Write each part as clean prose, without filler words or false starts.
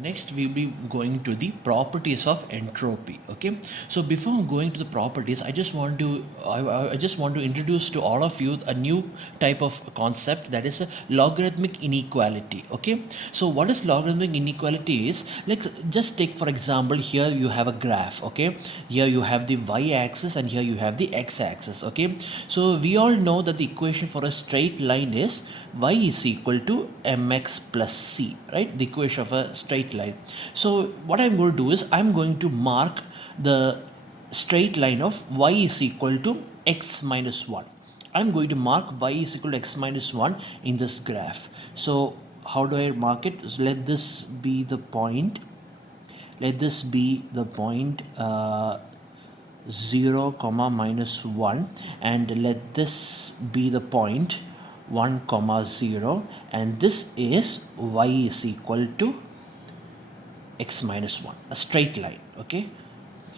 Next we'll be going to the properties of entropy. Okay, so before going to the properties, I just want to introduce to all of you a new type of concept, that is a logarithmic inequality. Okay, so what is logarithmic inequality is, like, just take for example, here you have a graph. Okay, here you have the y-axis and here you have the x-axis. Okay, so we all know that the equation for a straight line is y is equal to mx plus c, right? The equation of a straight line. So what I'm going to do is I'm going to mark the straight line of y is equal to x minus 1. I'm going to mark y is equal to x minus 1 in this graph. So how do I mark it? So let this be the point. Let this be the point 0 comma minus 1, and let this be the point 1 comma 0, and this is y is equal to x minus 1, a straight line. Okay,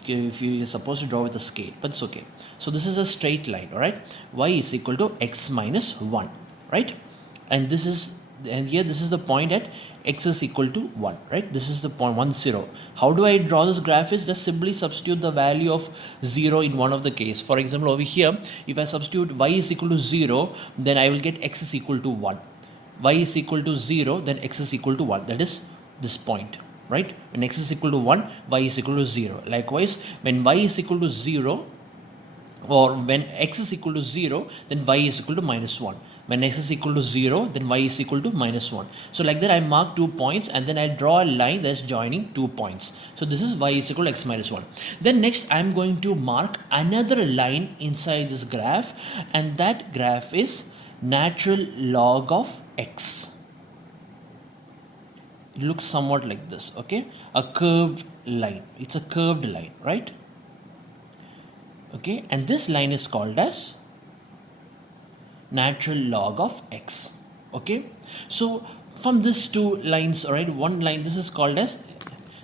if you're supposed to draw with a scale, but it's okay. So this is a straight line. All right, y is equal to x minus 1, right? And this is, and here this is the point at x is equal to 1, right? This is the point 1 0. How do I draw this graph? Is just simply substitute the value of 0 in one of the case. For example, over here, if I substitute y is equal to 0, then I will get x is equal to 1. Y is equal to 0, then x is equal to 1. That is this point, right? When x is equal to 1, y is equal to 0. Likewise, when y is equal to 0, or when x is equal to 0, then y is equal to minus 1. When x is equal to 0, then y is equal to minus 1. So like that, I mark 2 points and then I'll draw a line that's joining 2 points. So this is y is equal to x minus 1. Then next, I'm going to mark another line inside this graph, and that graph is natural log of x. It looks somewhat like this. Okay, a curved line. It's a curved line, right? Okay, and this line is called as natural log of x. Okay, so from these two lines, all right, one line, this is called as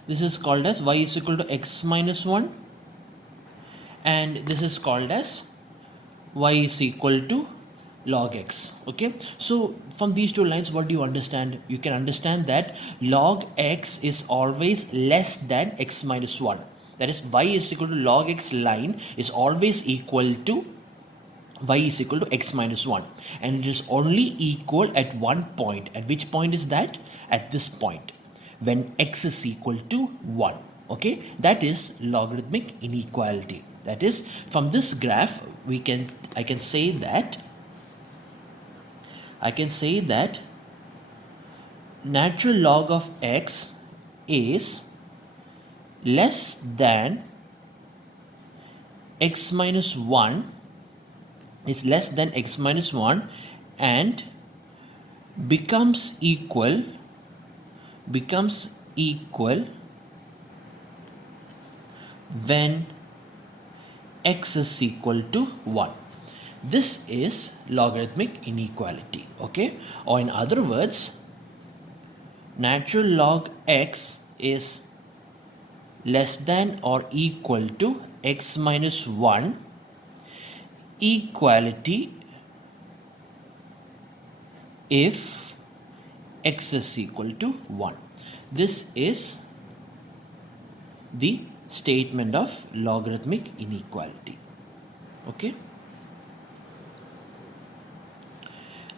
y is equal to x minus 1, and this is called as y is equal to log x. Okay, so from these two lines, what do you understand? You can understand that log x is always less than x minus 1. That is, y is equal to log x line is always equal to y is equal to x minus 1, and it is only equal at one point. At which point is that? At this point, when x is equal to 1. Okay, that is logarithmic inequality. That is, from this graph, I can say that natural log of x is less than x minus 1, is less than x minus 1, and becomes equal when x is equal to 1. This is logarithmic inequality. Okay, or in other words, natural log x is less than or equal to x minus 1, equality if x is equal to 1. This is the statement of logarithmic inequality. Okay,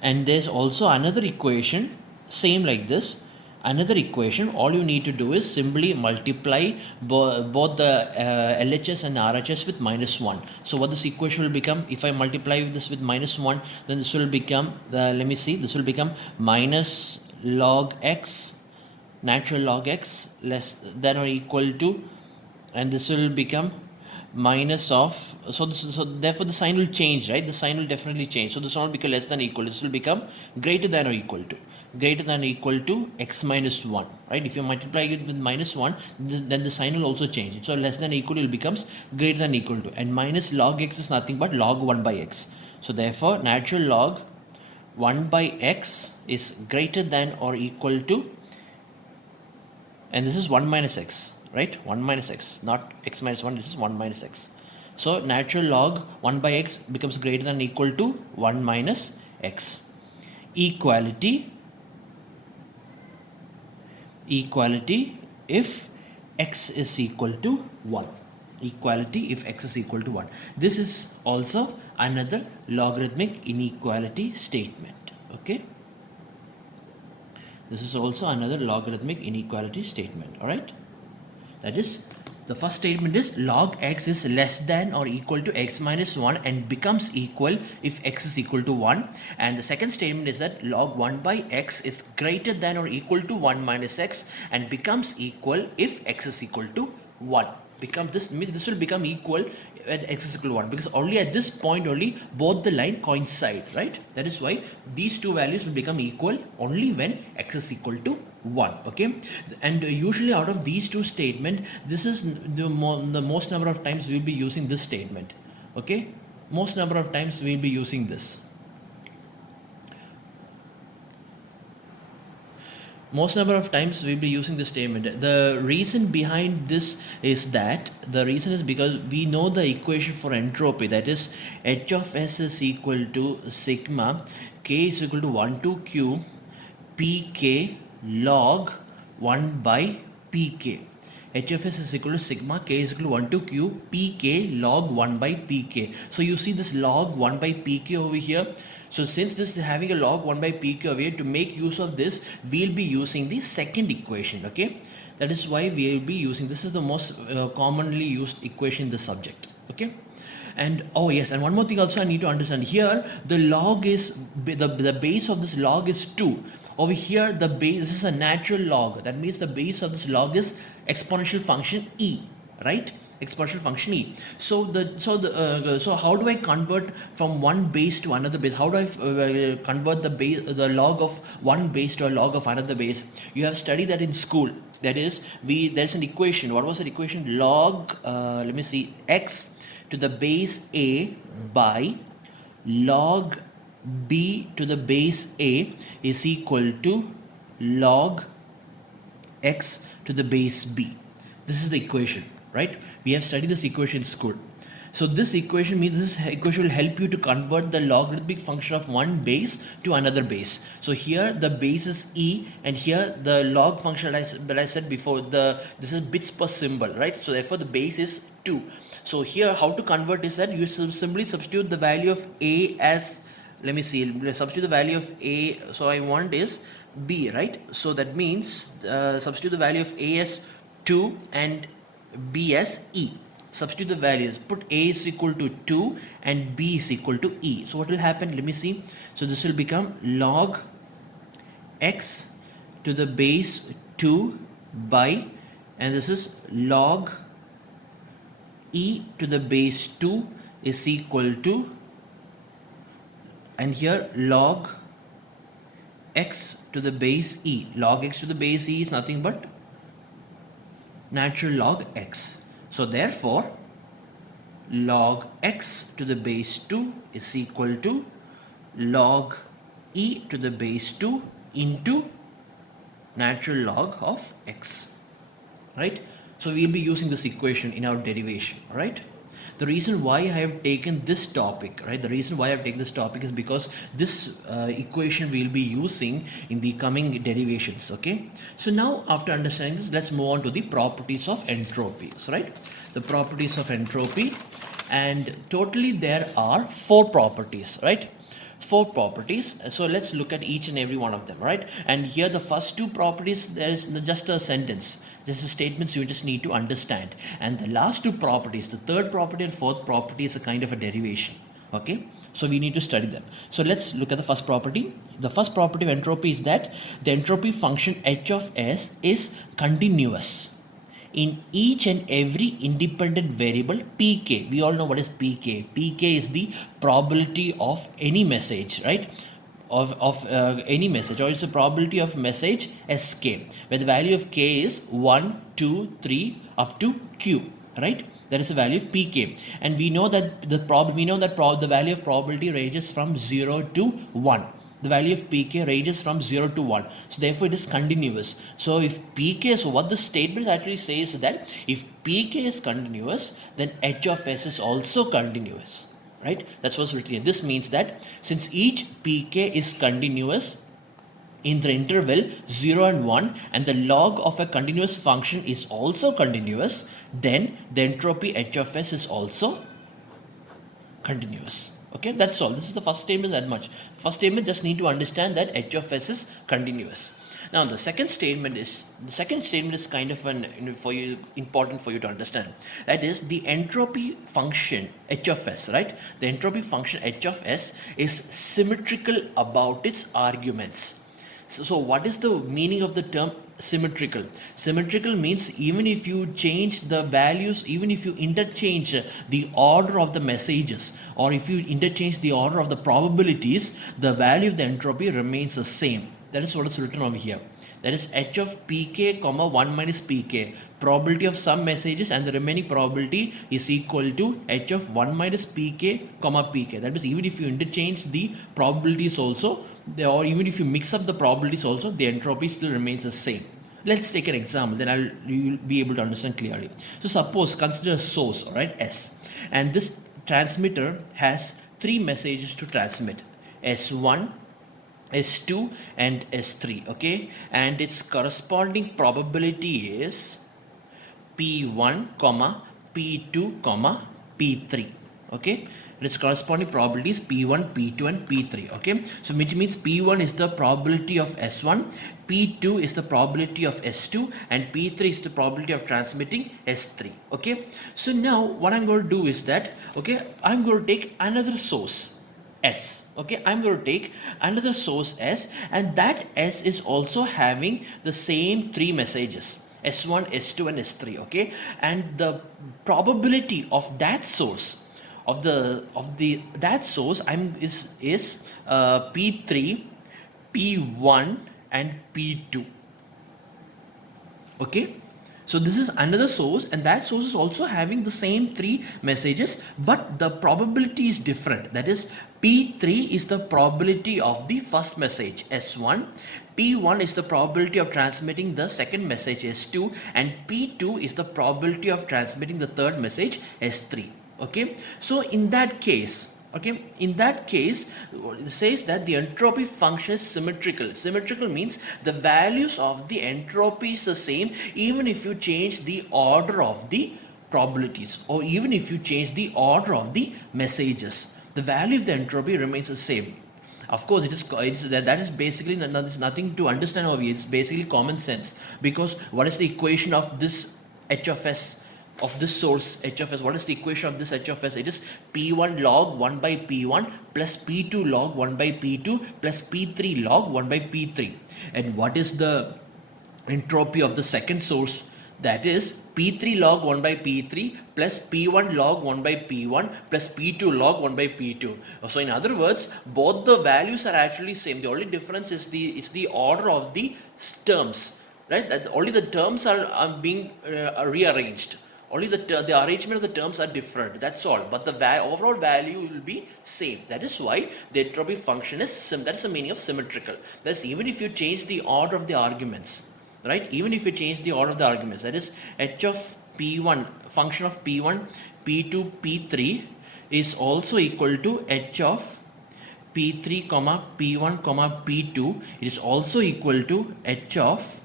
and there's also another equation, same like this. Another equation, all you need to do is simply multiply both the LHS and RHS with minus 1. So what this equation will become, if I multiply this with minus 1, then this will become, this will become minus log x, natural log x less than or equal to, and this will become minus of, so therefore the sign will change, right? The sign will definitely change. So this will not become less than or equal, this will become greater than or equal to x minus 1, right? If you multiply it with minus 1, then the sign will also change. So less than or equal will becomes greater than or equal to, and minus log x is nothing but log 1 by x. So therefore natural log 1 by x is greater than or equal to, and this is 1 minus x, right? 1 minus x, not x minus 1, this is 1 minus x. So natural log 1 by x becomes greater than or equal to 1 minus x. Equality equality if x is equal to 1. Equality if x is equal to 1. This is also another logarithmic inequality statement. Okay. This is also another logarithmic inequality statement. Alright. That is, the first statement is log x is less than or equal to x minus 1 and becomes equal if x is equal to 1. And the second statement is that log 1 by x is greater than or equal to 1 minus x and becomes equal if x is equal to 1. This will become equal at x is equal to 1, because only at this point only both the line coincide, right? That is why these two values will become equal only when x is equal to 1. Okay, and usually out of these two statements, this is the most number of times we'll be using this statement. Okay, most number of times we'll be using this. Most number of times we'll be using this statement. The reason behind this is that because we know the equation for entropy, that is h of s is equal to sigma k is equal to 1 to q pk log 1 by pk. h of s is equal to sigma k is equal to 1 to q pk log 1 by pk. So you see this log 1 by pk over here. So since this is having a log 1 by pk over here, to make use of this, we'll be using the second equation. Okay, that is why we will be using this. Is the most commonly used equation in the subject. Okay. And oh yes, and one more thing also I need to understand here, the log is the base of this log is 2. Over here the base, this is a natural log, that means the base of this log is exponential function e, right? Exponential function e. So how do I convert from one base to another base? How do I convert the log of one base to a log of another base? You have studied that in school. That is, there's an equation. What was that equation? Log let me see, x to the base a by log b to the base a is equal to log x to the base b. This is the equation, right? We have studied this equation in school. So this equation will help you to convert the logarithmic function of one base to another base. So here the base is e, and here the log function that I said before, this is bits per symbol, right? So therefore the base is 2. So here how to convert is that you simply substitute the value of a as, let me see, substitute the value of a, so I want is b, right? So that means substitute the value of a as 2 and b as e. Substitute the values, put a is equal to 2 and b is equal to e. So what will happen? Let me see. So this will become log x to the base 2 by, and this is log e to the base 2 is equal to, and here log x to the base e. Log x to the base e is nothing but natural log x. So therefore log x to the base 2 is equal to log e to the base 2 into natural log of x, right? So we'll be using this equation in our derivation, right? The reason why I have taken this topic, right? The reason why I have taken this topic is because this equation we'll be using in the coming derivations, okay? So now after understanding this, let's move on to the properties of entropies, right? The properties of entropy, and totally there are 4 properties, right? 4 properties. So let's look at each and every one of them, right? And here the first 2 properties, there is just a sentence, just a statements you just need to understand. And the last 2 properties, the third property and fourth property, is a kind of a derivation, okay? So we need to study them. So let's look at the first property. The first property of entropy is that the entropy function h of s is continuous in each and every independent variable pk. We all know what is pk. Pk is the probability of any message, right? Of any message, or it's a probability of message sk, where the value of k is 1, 2, 3 up to q, right? That is the value of pk. And we know that the value of probability ranges from 0 to 1. The value of pk ranges from 0 to 1. So therefore it is continuous. So if pk, so what the statement actually says is that if pk is continuous, then h of s is also continuous, right? That's what's written here. This means that since each pk is continuous, in the interval 0 and 1 and the log of a continuous function is also continuous, then the entropy h of s is also continuous. Okay, that's all. This is the first statement, that much. First statement, just need to understand that h of s is continuous. Now the second statement is kind of for you important for you to understand. That is the entropy function h of s, right? The entropy function h of s is symmetrical about its arguments. So what is the meaning of the term symmetrical? Symmetrical means even if you change the values, even if you interchange the order of the messages, or if you interchange the order of the probabilities, the value of the entropy remains the same. That is what is written over here. That is h of pk comma 1 minus pk. Probability of some messages and the remaining probability is equal to h of 1 minus pk comma pk. That means even if you interchange the probabilities also, or even if you mix up the probabilities also, the entropy still remains the same. Let's take an example, then you'll be able to understand clearly. So suppose, consider a source, alright, S, and this transmitter has 3 messages to transmit, S1, S2 and S3, okay, and its corresponding probability is P1, P2, P3, okay. Its corresponding probabilities P1, P2 and P3, okay. So which means P1 is the probability of S1, P2 is the probability of S2 and P3 is the probability of transmitting S3, okay. So now what I'm going to do is that, okay, I'm going to take another source S, okay, I'm going to take another source S, and that S is also having the same 3 messages, S1, S2 and S3, okay, and the probability of that source that source is P3, P1 and P2, okay. So this is another source, and that source is also having the same 3 messages, but the probability is different. That is, P3 is the probability of the first message S1, P1 is the probability of transmitting the second message S2, and P2 is the probability of transmitting the third message S3. Okay, so in that case, it says that the entropy function is symmetrical. Symmetrical means the values of the entropy is the same even if you change the order of the probabilities, or even if you change the order of the messages, the value of the entropy remains the same. Of course, that is basically nothing to understand over here. It's basically common sense, because what is the equation of this h of s? Of this source h of s, what is the equation of this h of s? It is p1 log 1 by p1 plus p2 log 1 by p2 plus p3 log 1 by p3. And what is the entropy of the second source? That is p3 log 1 by p3 plus p1 log 1 by p1 plus p2 log 1 by p2. So in other words, both the values are actually same. The only difference is the order of the terms, right? That only the terms are being rearranged. Only the arrangement of the terms are different, that's all, but the overall value will be same. That is why the entropy function is that is the meaning of symmetrical. That's even if you change the order of the arguments, right? Even if you change the order of the arguments, that is h of p1, function of p1, p2, p3 is also equal to h of p3, p1, p2. It is also equal to h of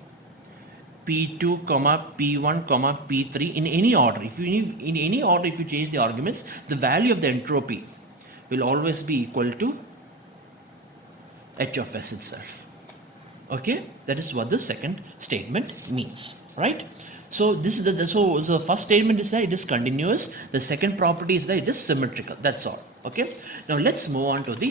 P2, P1, P3 in any order. If you change the arguments, the value of the entropy will always be equal to h of s itself. Okay, that is what the second statement means, right? So this is the first statement is that it is continuous. The second property is that it is symmetrical. That's all. Okay. Now let's move on to the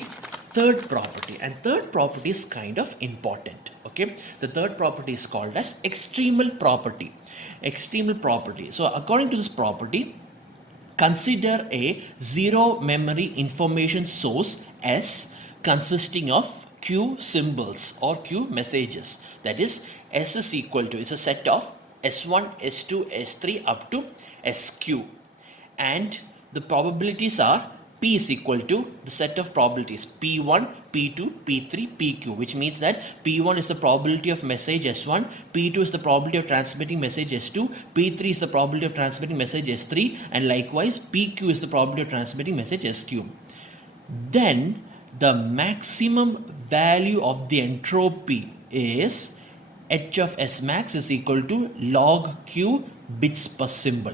third property, and third property is kind of important. Okay, the third property is called as extremal property. Extremal property. So according to this property, consider a zero memory information source S consisting of Q symbols or Q messages. That is, S is equal to, it's a set of S1, S2, S3 up to SQ, and the probabilities are P is equal to the set of probabilities P1, P2, P3, PQ, which means that P1 is the probability of message S1, P2 is the probability of transmitting message S2, P3 is the probability of transmitting message S3, and likewise PQ is the probability of transmitting message SQ. Then the maximum value of the entropy is h of s max is equal to log q bits per symbol.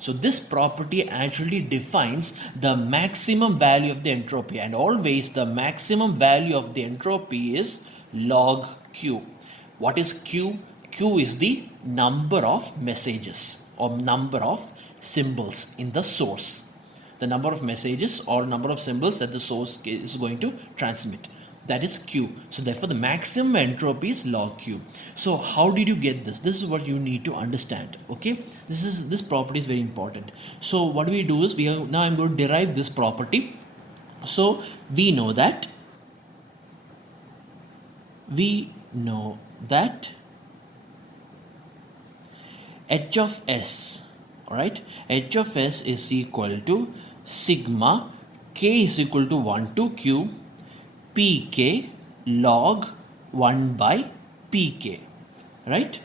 So this property actually defines the maximum value of the entropy, and always the maximum value of the entropy is log q. What is q? Q is the number of messages or number of symbols in the source. The number of messages or number of symbols that the source is going to transmit. That is q. So therefore the maximum entropy is log q. So how did you get this? This is what you need to understand. Okay, this property is very important. So what we do is now I'm going to derive this property. So we know that h of s, all right, h of s is equal to sigma k is equal to 1 to q pk log 1 by pk, right?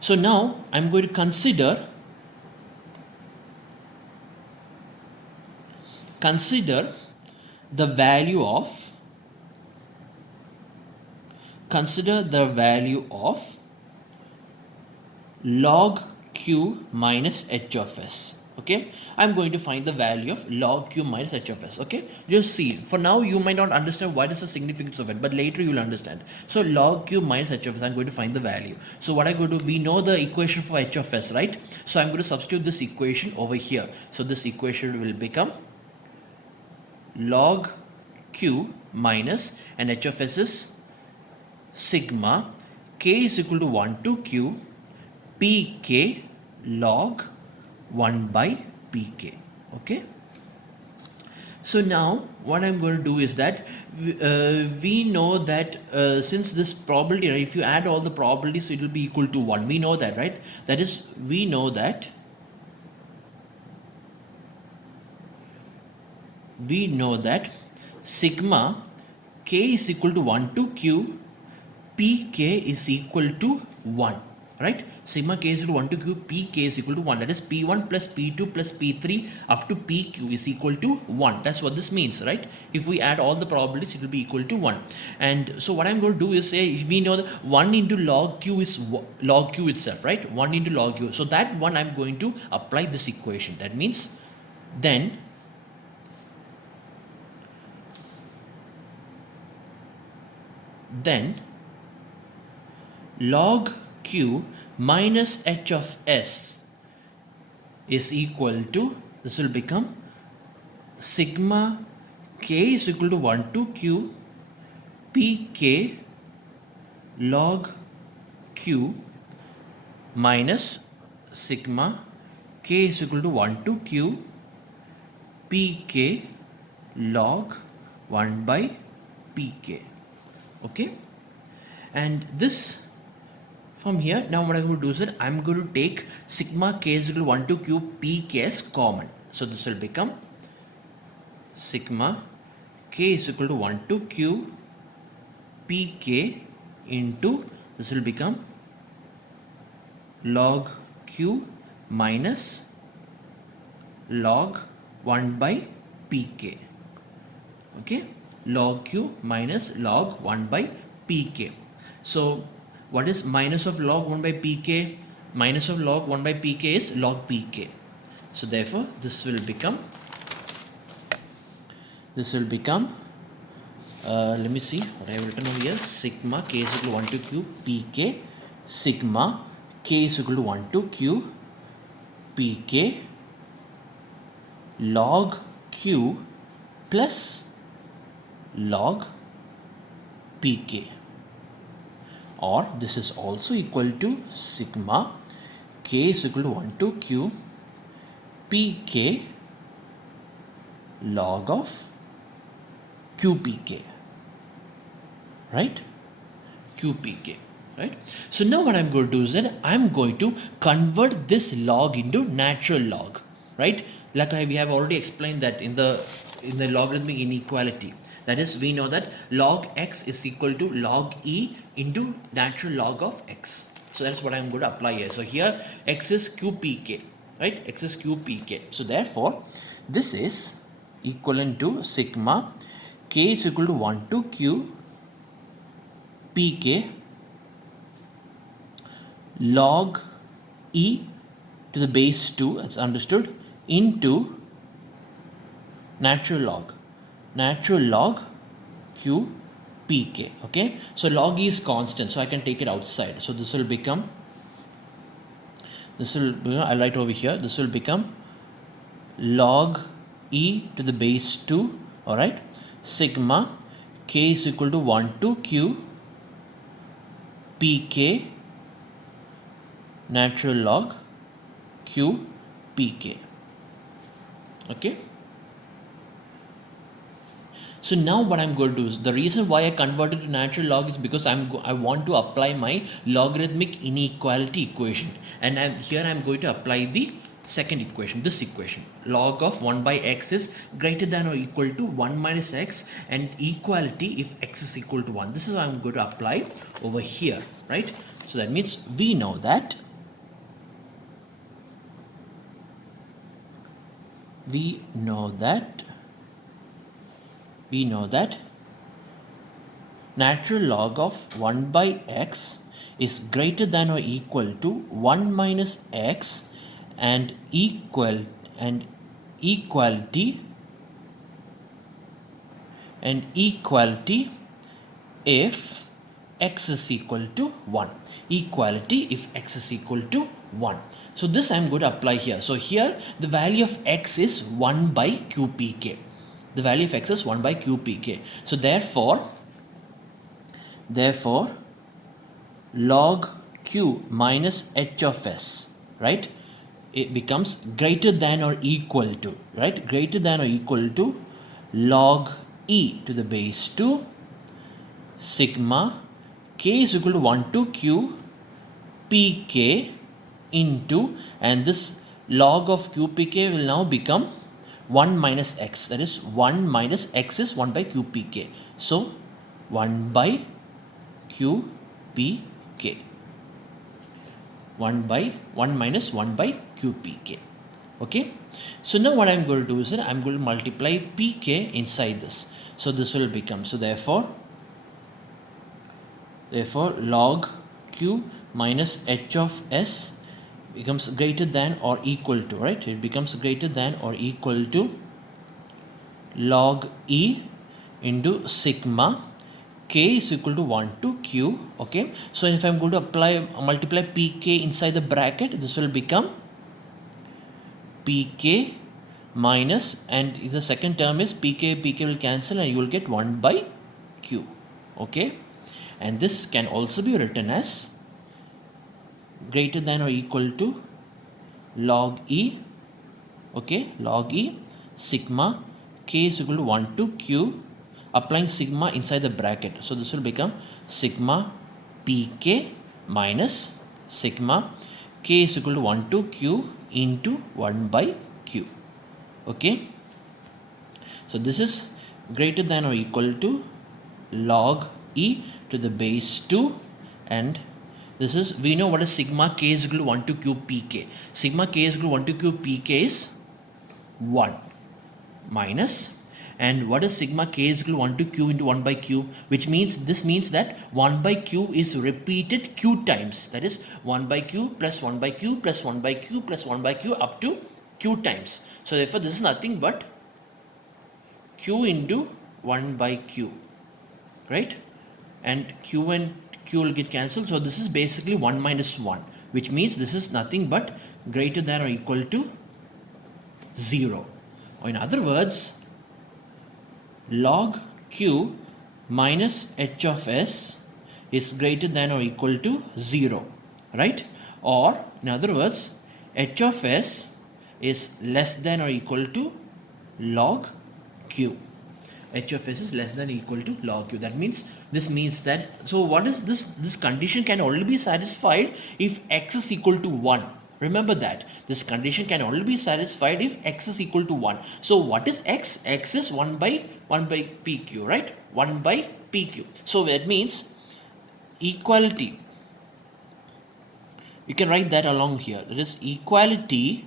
So now I'm going to consider the value of log q minus h of s. Okay, I'm going to find the value of log q minus h of s. Okay, just see, for now you might not understand what is the significance of it, but later you'll understand. So log q minus h of s, I'm going to find the value. So what I'm going to do, we know the equation for h of s, right? So I'm going to substitute this equation over here. So this equation will become log q minus, and h of s is sigma k is equal to 1 to q pk log 1 by pk. Okay, so now what I'm going to do is that we know that since this probability, right, if you add all the probabilities, it will be equal to 1. We know that, right? That is, we know that sigma k is equal to 1 to q pk is equal to 1, right? Sigma k is equal to 1 to q, pk is equal to 1. That is p1 plus p2 plus p3 up to pq is equal to 1. That's what this means, right? If we add all the probabilities, it will be equal to 1. And so what I'm going to do is say, we know that 1 into log q is log q itself, right? 1 into log q. So that one I'm going to apply this equation. That means then log q minus h of s is equal to, this will become sigma k is equal to 1 to q pk log q minus sigma k is equal to 1 to q pk log 1 by pk. Okay, and this from here, now what I'm going to do is that I'm going to take sigma k is equal to 1 to q pk as common. So this will become sigma k is equal to 1 to q pk into, this will become log q minus log 1 by pk. Okay, log q minus log 1 by pk. So what is minus of log 1 by pk? Minus of log 1 by pk is log pk. So therefore this will become let me see what I have written over here. Sigma k is equal to 1 to q pk, sigma k is equal to 1 to q pk log q plus log pk, or this is also equal to sigma k is equal to 1 to q pk log of qpk, right? qpk, right? So now what I'm going to do is that I'm going to convert this log into natural log, right? Like we have already explained that in the logarithmic inequality. That is, we know that log x is equal to log e into natural log of x. So that's what I'm going to apply here. So here x is qpk, right? X is qpk. So therefore this is equivalent to sigma k is equal to 1 to q pk log e to the base 2, that's understood, into natural log q pk. Okay, so log e is constant, so I can take it outside. So this will become, I'll write over here, this will become log e to the base 2, all right, sigma k is equal to 1 to q pk natural log q pk. Okay, so now what I'm going to do is, the reason why I converted to natural log is because I want to apply my logarithmic inequality equation, and here I'm going to apply the second equation, this equation, log of 1 by x is greater than or equal to 1 minus x, and equality if x is equal to 1. This is what I'm going to apply over here, right? So that means we know that natural log of 1 by x is greater than or equal to 1 minus x, and equality if x is equal to 1. Equality if x is equal to 1. So this I'm going to apply here. So here the value of x is 1 by qpk. The value of x is 1 by qpk. So therefore log q minus h of s, right, it becomes greater than or equal to, right, greater than or equal to log e to the base 2 sigma k is equal to 1 to q pk into, and this log of qpk will now become 1 minus x, that is 1 minus x is 1 by qpk, so 1 by qpk, 1 minus 1 by qpk. Okay, so now what I'm going to do is that I'm going to multiply pk inside this, so this will become, so therefore log q minus h of s becomes greater than or equal to, right, it becomes greater than or equal to log e into sigma k is equal to 1 to q. Okay, so if I'm going to multiply pk inside the bracket, this will become pk minus, and the second term is pk will cancel, and you will get 1 by q. Okay, and this can also be written as greater than or equal to log e, okay, log e sigma k is equal to 1 to q, applying sigma inside the bracket, so this will become sigma pk minus sigma k is equal to 1 to q into 1 by q. Okay, so this is greater than or equal to log e to the base 2, and this is, we know what is sigma k is equal to 1 to q pk. Sigma k is equal to 1 to q pk is 1 minus, and what is sigma k is equal to 1 to q into 1 by q, which means, this means that 1 by q is repeated q times, that is 1 by q plus 1 by q plus 1 by q plus 1 by q up to q times. So therefore this is nothing but q into 1 by q, right, and q and q will get cancelled, so this is basically 1 minus 1, which means this is nothing but greater than or equal to 0, or in other words log q minus h of s is greater than or equal to 0, right, or in other words h of s is less than or equal to log q. H of s is less than or equal to log q. That means, this means that, so what is this, this condition can only be satisfied if x is equal to 1. Remember that this condition can only be satisfied if x is equal to 1. So what is x? X is 1 by pq, right, 1 by pq. So that means equality, you can write that along here, that is equality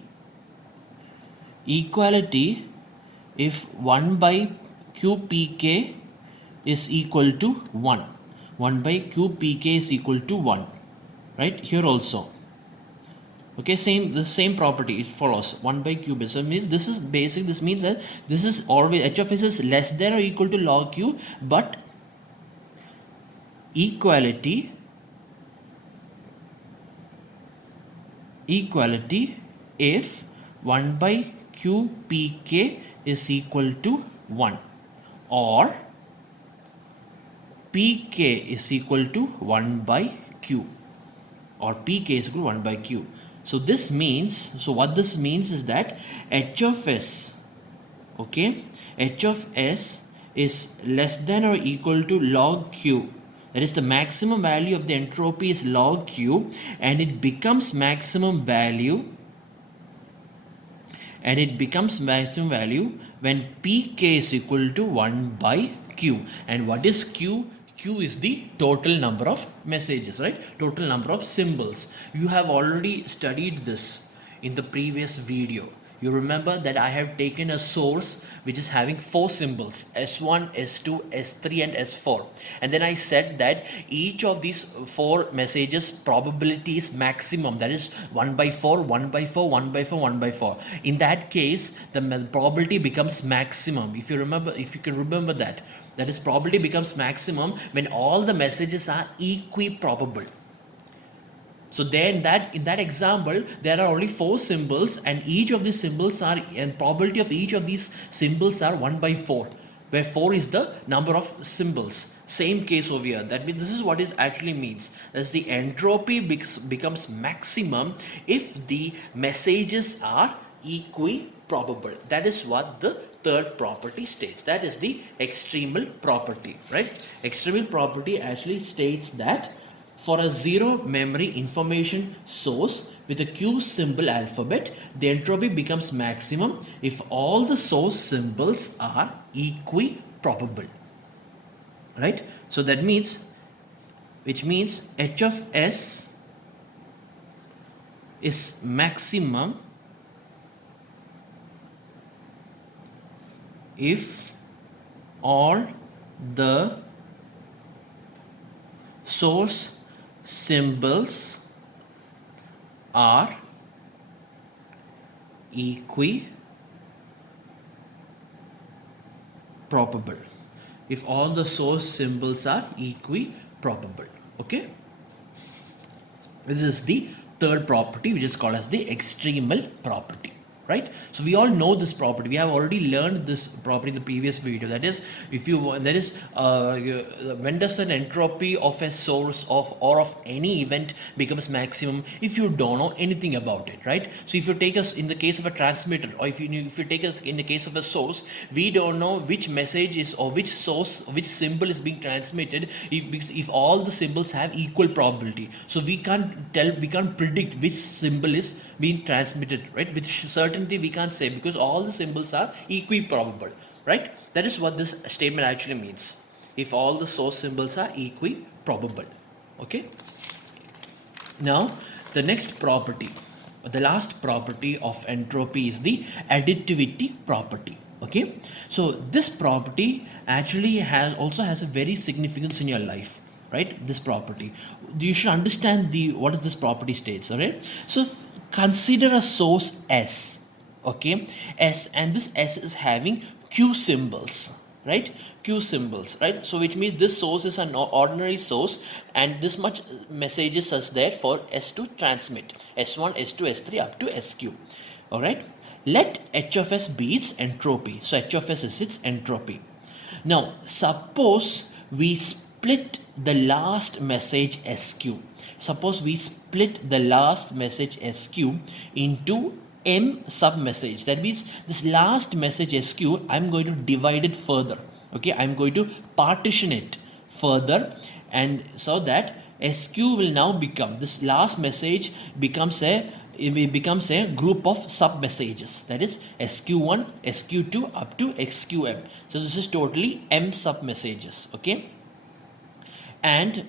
if 1 by qpk is equal to 1. 1 by q pk is equal to 1, right? Here also. Okay, the same property, it follows 1 by q base. So it means this is basic, this means that this is always h of s is less than or equal to log q, but equality if 1 by q pk is equal to 1 or pk is equal to 1 by q or pk is equal to 1 by q. So this means, so what this means is that h of s, okay, h of s is less than or equal to log q. That is, the maximum value of the entropy is log q, and it becomes maximum value when pk is equal to 1 by q. And what is q? Q is the total number of messages, right? Total number of symbols. You have already studied this in the previous video. You remember that I have taken a source which is having 4 symbols, S1, S2, S3 and S4. And then I said that each of these 4 messages probability is maximum. That is 1 by 4, 1 by 4, 1 by 4, 1 by 4. In that case, the probability becomes maximum. If you can remember that. That is, probability becomes maximum when all the messages are equiprobable. So then in that example, there are only 4 symbols, and each of these symbols are, and probability of each of these symbols are 1 by 4, where 4 is the number of symbols. Same case over here. That means this is what it actually means. That's the entropy becomes maximum if the messages are equiprobable. That is what the third property states. That is the extremal property, right? Extremal property actually states that for a zero memory information source with a Q symbol alphabet, the entropy becomes maximum if all the source symbols are equiprobable, right? So that means, which means h of s is maximum if all the source symbols are equiprobable. If all the source symbols are equiprobable. Okay, this is the third property, which is called as the extremal property, right? So we all know this property. We have already learned this property in the previous video. That is, when does an entropy of a source or of any event becomes maximum? If you don't know anything about it, right? So if you take us in the case of a transmitter, or if you take us in the case of a source, we don't know which message is, or which symbol is being transmitted if all the symbols have equal probability. So we can't predict which symbol is being transmitted, right? With certainty we can't say, because all the symbols are equiprobable, right? That is what this statement actually means. If all the source symbols are equiprobable. Okay. Now the next property, the last property of entropy is the additivity property. Okay. So this property actually also has a very significance in your life, right? This property, you should understand what is this property states. All right. So consider a source S, okay, S, and this S is having Q symbols, right? Q symbols, right? So which means this source is an ordinary source, and this much messages are there for S to transmit, S1, S2, S3 up to SQ. All right. Let H of S be its entropy. So H of S is its entropy. Now suppose we split the last message SQ. Suppose we split the last message SQ into M sub message. That means this last message SQ, I'm going to divide it further. Okay, I'm going to partition it further, and so that SQ will now become, this last message becomes a group of sub messages. That is SQ1, SQ2 up to XQM. So this is totally M sub messages. Okay. And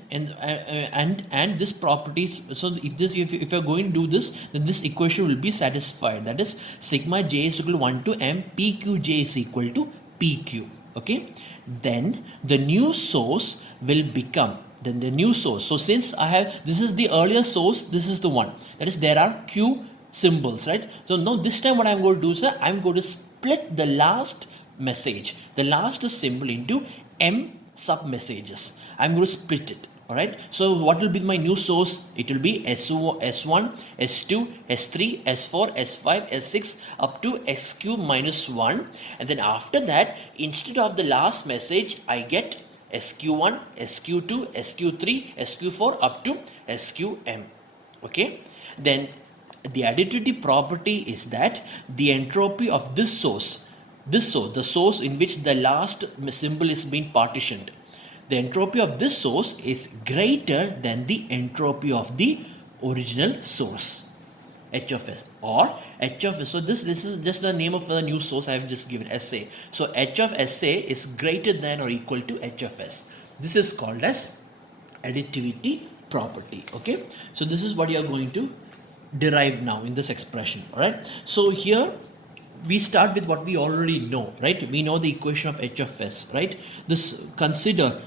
this properties, so if you're going to do this, then this equation will be satisfied. That is, sigma j is equal to 1 to m, pqj is equal to pq. Okay, then the new source will become then the new source. So since I have, this is the earlier source, this is the one, that is there are q symbols, right? So now this time what I'm going to do is I'm going to split the last message, the last symbol, into m sub messages. I'm going to split it. All right, so what will be my new source? It will be S1, S2, S3, S4, S5, S6 up to SQ minus 1. And then after that, instead of the last message, I get SQ1, SQ2, SQ3, SQ4 up to SQM. Okay, then the additivity property is that the entropy of this source, the source in which the last symbol is being partitioned, the entropy of this source is greater than the entropy of the original source, H of S, or H of S. So this is just the name of the new source I have just given, SA. So H of SA is greater than or equal to H of S. This is called as additivity property. Okay, so this is what you are going to derive now in this expression. All right, so here we start with what we already know, right? We know the equation of H of S, right? This consider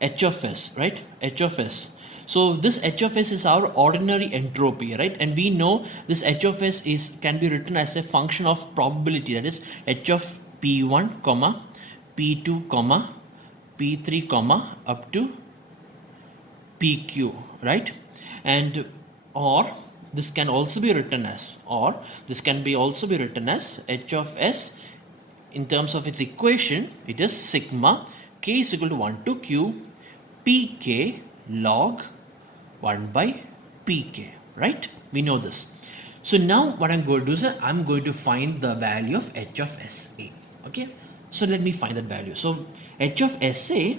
H of S, right? H of S. So this H of S is our ordinary entropy, right? And we know this H of S can be written as a function of probability, that is H of P1, comma, P2, comma, P3, comma, up to PQ, right? And or this can also be written as, also be written as H of S in terms of its equation. It is sigma k is equal to 1 to q pk log 1 by pk, right? We know this. So now what I'm going to do is I'm going to find the value of H of SA. Okay, so let me find that value. So H of SA,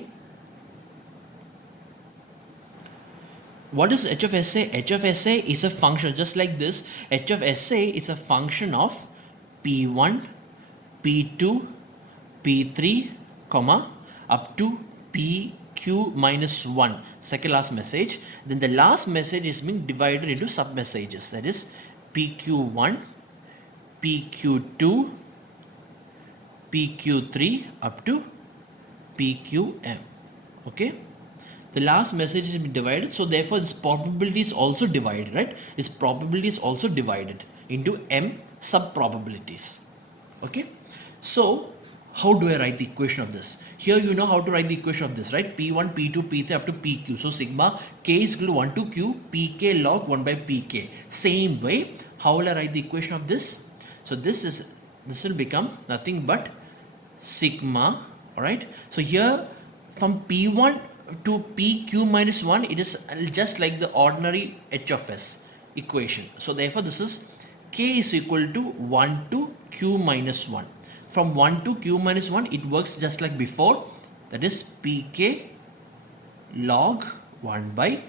what is H of SA? H of SA is a function just like this. H of SA is a function of P1, P2, P3, comma, up to PQ minus 1, second last message. Then the last message is being divided into sub messages, that is PQ1, PQ2, PQ3 up to PQM. Okay, the last message is divided, so therefore its probability is also divided, right? Its probability is also divided into m sub probabilities. Okay, so how do I write the equation of this? Here you know how to write the equation of this, right? P1, P2, P3 up to PQ. So sigma k is equal to 1 to q pk log 1 by pk. Same way, how will I write the equation of this? So this will become nothing but sigma. All right, so here from P1 to PQ minus 1, it is just like the ordinary H of S equation. So therefore this is k is equal to 1 to q minus 1. From 1 to q minus 1, it works just like before, that is pk log 1 by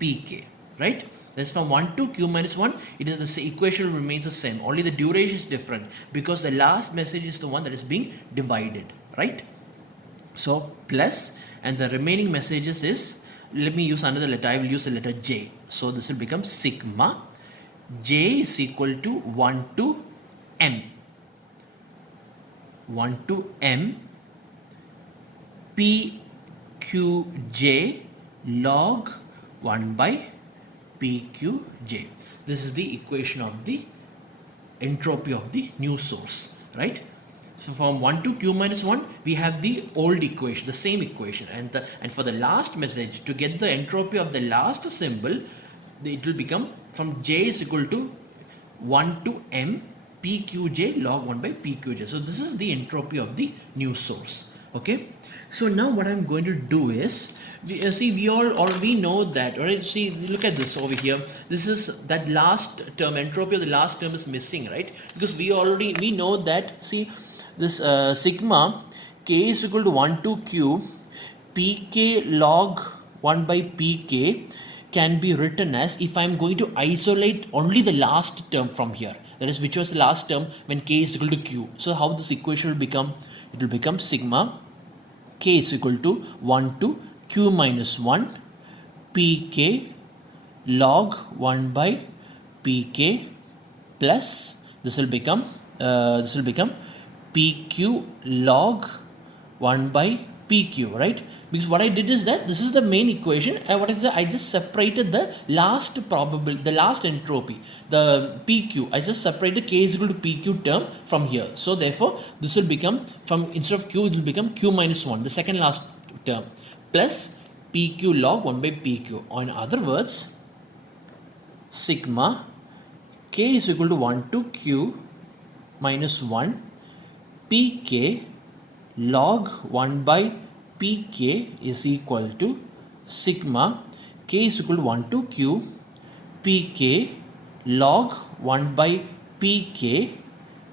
pk, right? That's from 1 to q minus 1, it is the same, equation remains the same, only the duration is different because the last message is the one that is being divided, right? So plus, and the remaining messages is, let me use another letter, I will use the letter J. So this will become sigma J is equal to 1 to M. 1 to M PQJ log 1 by PQJ. This is the equation of the entropy of the new source, right? So from 1 to q minus 1, we have the old equation, the same equation, and for the last message, to get the entropy of the last symbol, it will become from J is equal to 1 to M PQJ log 1 by PQJ. So this is the entropy of the new source. Okay, so now what I'm going to do is, we all already know that. Alright, see, look at this over here. This is that last term, entropy of the last term is missing, right? Because we know that, see, this sigma k is equal to 1 to q pk log 1 by pk can be written as, if I am going to isolate only the last term from here, that is, which was the last term when k is equal to q. So how this equation will become? It will become sigma k is equal to 1 to q minus 1 pk log 1 by pk plus this will become pq log 1 by PQ, right? Because what I did is that this is the main equation, and what is that? I just separated the last probability, the last entropy, the PQ. I just separated K is equal to PQ term from here. So therefore, this will become, from instead of Q, it will become Q minus 1, the second last term, plus PQ log 1 by PQ. Or in other words, sigma K is equal to 1 to Q minus 1 Pk log 1 by Pk is equal to sigma K is equal to 1 to Q Pk log 1 by Pk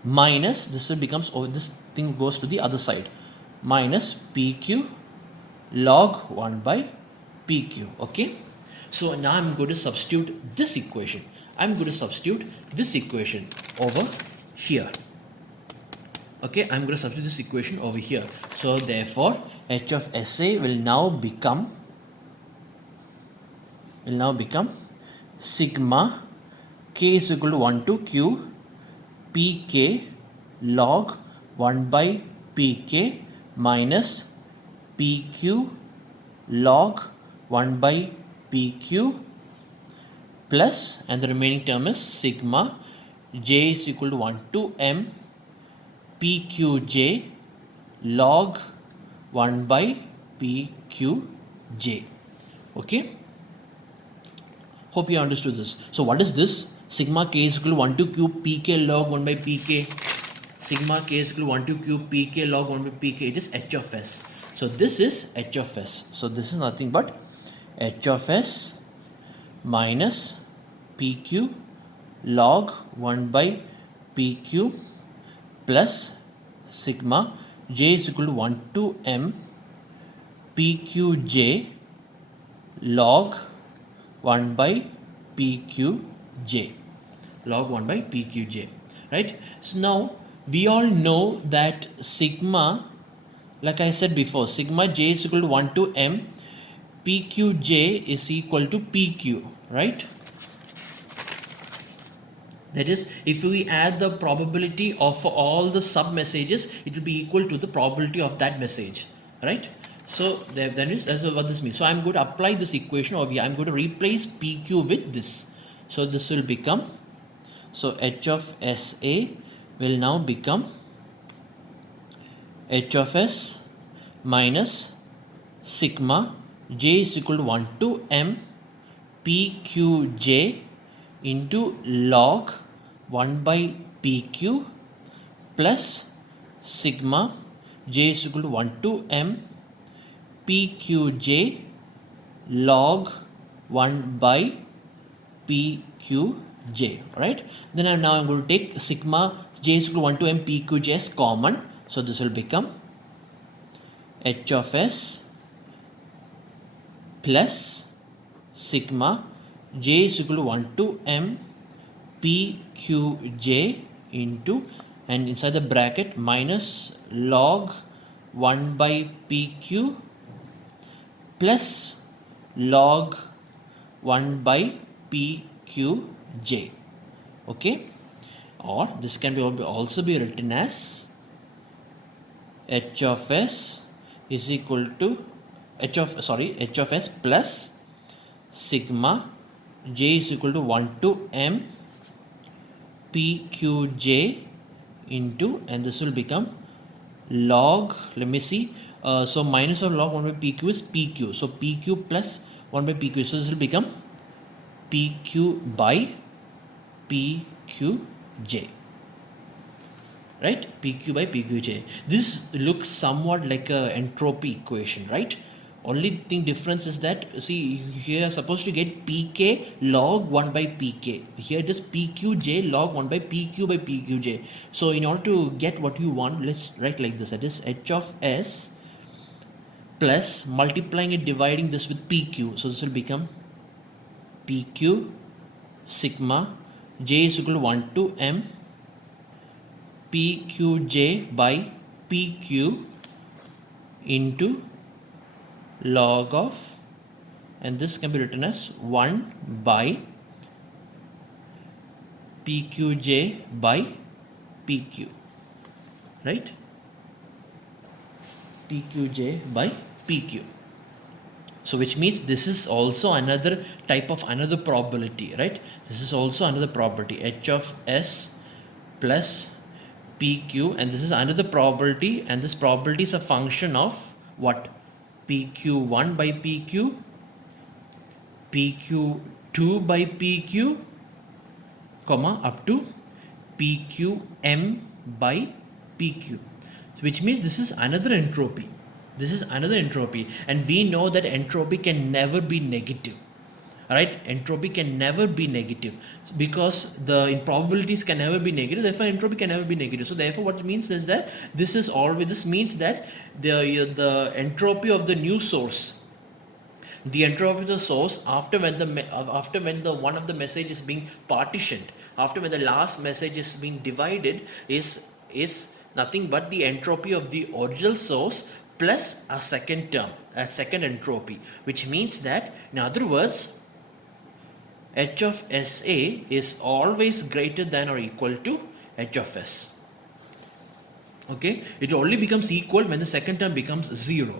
minus, this becomes, oh, this thing goes to the other side, minus Pq log 1 by PQ. Okay, so now I'm going to substitute this equation. I'm going to substitute this equation over here. Okay, I'm going to substitute this equation over here. So therefore, H of SA will now become sigma K is equal to 1 to Q Pk log 1 by Pk minus Pq log 1 by PQ plus, and the remaining term is sigma J is equal to 1 to M PQJ log 1 by PQJ. Okay, hope you understood this. So what is this? Sigma K is equal to 1 to Q Pk log 1 by Pk. Sigma K is equal to 1 to Q Pk log 1 by Pk. It is H of S. So this is H of S. So this is nothing but H of S minus PQ log 1 by PQ plus sigma J is equal to 1 to M PQJ log 1 by PQJ, log 1 by PQJ, right? So now we all know that sigma, like I said before, sigma J is equal to 1 to M PQJ is equal to PQ, right? That is, if we add the probability of all the sub messages, it will be equal to the probability of that message, right? So that's what this means. So I'm going to apply this equation over here. I'm going to replace PQ with this. So this will become, so H of SA will now become H of S minus sigma J is equal to 1 to M PQJ into log 1 by PQ plus sigma J is equal to 1 to M PQJ log 1 by PQJ, right? Then now I'm going to take sigma J is equal to 1 to M PQJ as common. So this will become H of S plus sigma J is equal to 1 to M PQJ into, and inside the bracket, minus log 1 by PQ plus log 1 by PQJ. Okay, or this can be also be written as H of S is equal to H of S plus sigma J is equal to 1 to M PQJ into, and this will become log, let me see, so minus of log 1 by PQ is PQ, so PQ plus 1 by PQ, so this will become PQ by PQJ, right? PQ by PQJ. This looks somewhat like a entropy equation, right? Only thing difference is that, see, here are supposed to get Pk log 1 by Pk. Here it is Pqj log 1 by Pq by Pqj. So in order to get what you want, let's write like this. That is H of S plus multiplying and dividing this with PQ. So this will become PQ sigma J is equal to 1 to M PQJ by PQ into log of, and this can be written as 1 by PQJ by PQ, right? PQJ by PQ. So which means this is also another type of another probability, right? This is also another probability, H of S plus PQ, and this is another probability, and this probability is a function of what? PQ1 by PQ, PQ2 by PQ, comma, up to PQM by PQ. So which means this is another entropy. This is another entropy, and we know that entropy can never be negative. Alright, entropy can never be negative because the probabilities can never be negative, therefore entropy can never be negative. So therefore what it means is that this means that the entropy of the new source, the entropy of the source after when the one of the message is being partitioned, after when the last message is being divided, is nothing but the entropy of the original source plus a second term, a second entropy, which means that, in other words, H of SA is always greater than or equal to H of S. Okay, it only becomes equal when the second term becomes 0,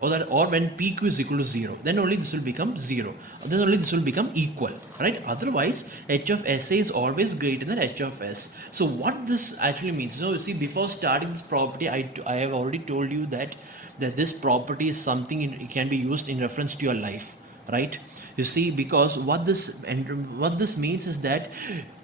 or when PQ is equal to 0, then only this will become 0, then only this will become equal, right? Otherwise H of SA is always greater than H of S. So what this actually means, you see, before starting this property, I have already told you that this property is something it can be used in reference to your life, right? You see, because what this means is that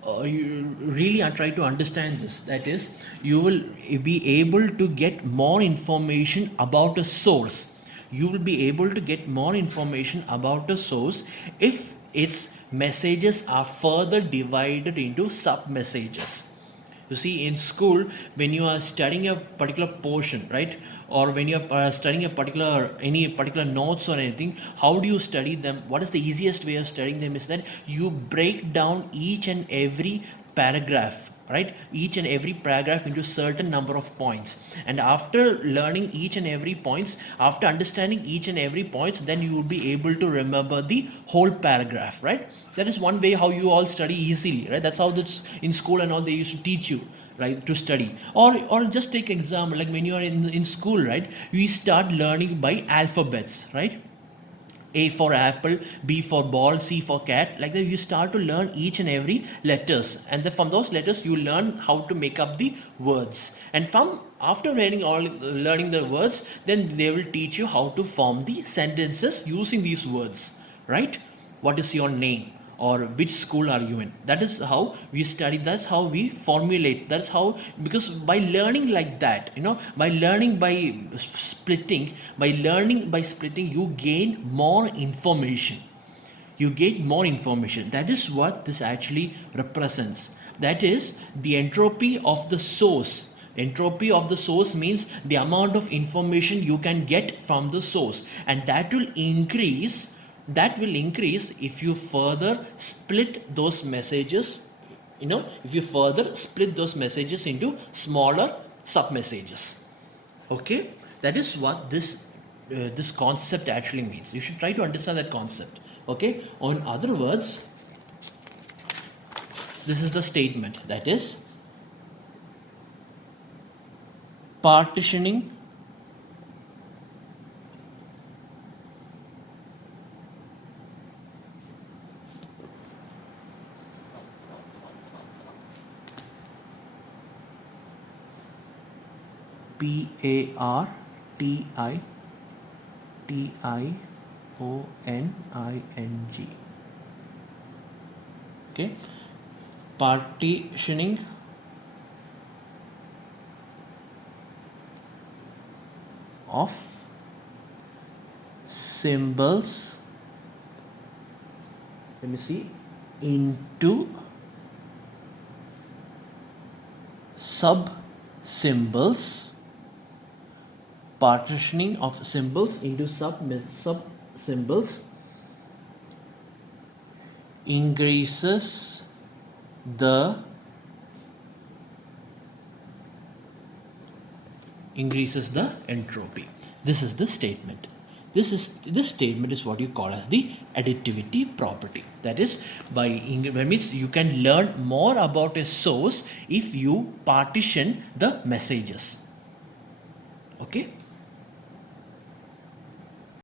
you really are trying to understand this, that is, you will be able to get more information about a source. You will be able to get more information about a source if its messages are further divided into sub messages. You see, in school, when you are studying a particular portion, right, or when you are studying any particular notes or anything, how do you study them? What is the easiest way of studying them is that you break down each and every paragraph, right, each and every paragraph into certain number of points, and after learning each and every points, after understanding each and every points, then you will be able to remember the whole paragraph, right? That is one way how you all study easily, right? That's how that's in school and all they used to teach you, right, to study. Or just take example, like when you are in school, right, we start learning by alphabets, right? A for apple, B for ball, C for cat. Like that, you start to learn each and every letters, and then from those letters you learn how to make up the words. And from after learning the words, then they will teach you how to form the sentences using these words, right? What is your name? Or which school are you in? That is how we study, that's how we formulate, that's how, because by learning like that, by learning by splitting, you gain more information. That is what this actually represents. That is the entropy of the source. Entropy of the source means the amount of information you can get from the source, and that will increase if you further split those messages, into smaller sub messages. Okay, that is what this concept actually means. You should try to understand that concept. Okay, in other words, this is the statement, that is, partitioning partitioning, okay, partitioning of symbols, let me see, into sub symbols. Partitioning of symbols into sub symbols increases the entropy. This is the statement. This statement is what you call as the additivity property. That is, means you can learn more about a source if you partition the messages. Okay.